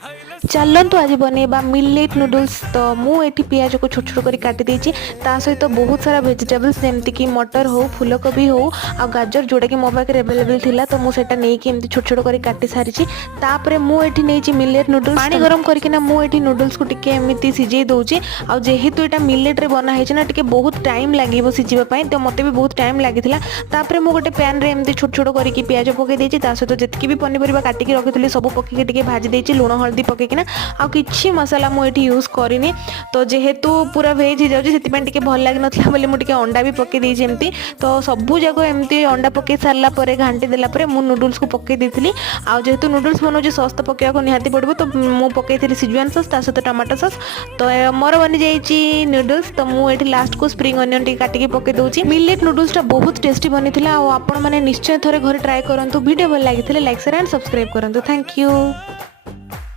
चलतु आज बनैबा millet noodles. तो मुझे पियाज को छोट छोट कर काटी देछि सहित बहुत सारा वेजिटेबल्स जमती कि मटर हो फूलकोबी हो आ गाजर जोड़ा कि मो पाखे अवेलेबल थिला तो मुझे नहीं छोट छोट कर काटी सारी तापर मुझे नहीं मिलेट नूडल्स पानी गरम करके मुझे नूडल्स को टिके एमती सिझे दूसरी आ जेहेतु यहाँ मिलेट रे बना है टिके बहुत टाइम लगे सिझापी तो मत भी बहुत टाइम लगी तापर मुझे गोटे पैन रे एमती छोट छोट करके पियाज पकई देछि सहित जितकी भी पनीपरिया काटिक रखी सब पकईके भाजी देछि लुण हल्दी पकईकिना आ किछि मसाला मुझे यूज करनी तो जेहेतु पूरा भेज हो जाऊँगी से भल लगी ना बोले मुझे अंडा भी पकई देछि एमती तो सबू जगह एमती अंडा पकई सारा घाटी देला मु नूडल्स को पकई देती आ जेहेतु नूडल्स बनाऊँ सस तो पकड़ा निहाती पड़ो तो मुझे पकई सिजवान सस सहित टमाटो सस तो मोर बनी जाइए नूडल्स तो मुझे लास्ट को स्प्रिंग अनियन टी काटिकी पकई दूसरी मिलेट नूडल्स बहुत टेस्टी बनी आपण मैंने निश्चय थे घर ट्राए करूँ वीडियो भल लगी लाइक शेयर एंड सब्सक्राइब करूँ थैंक यू।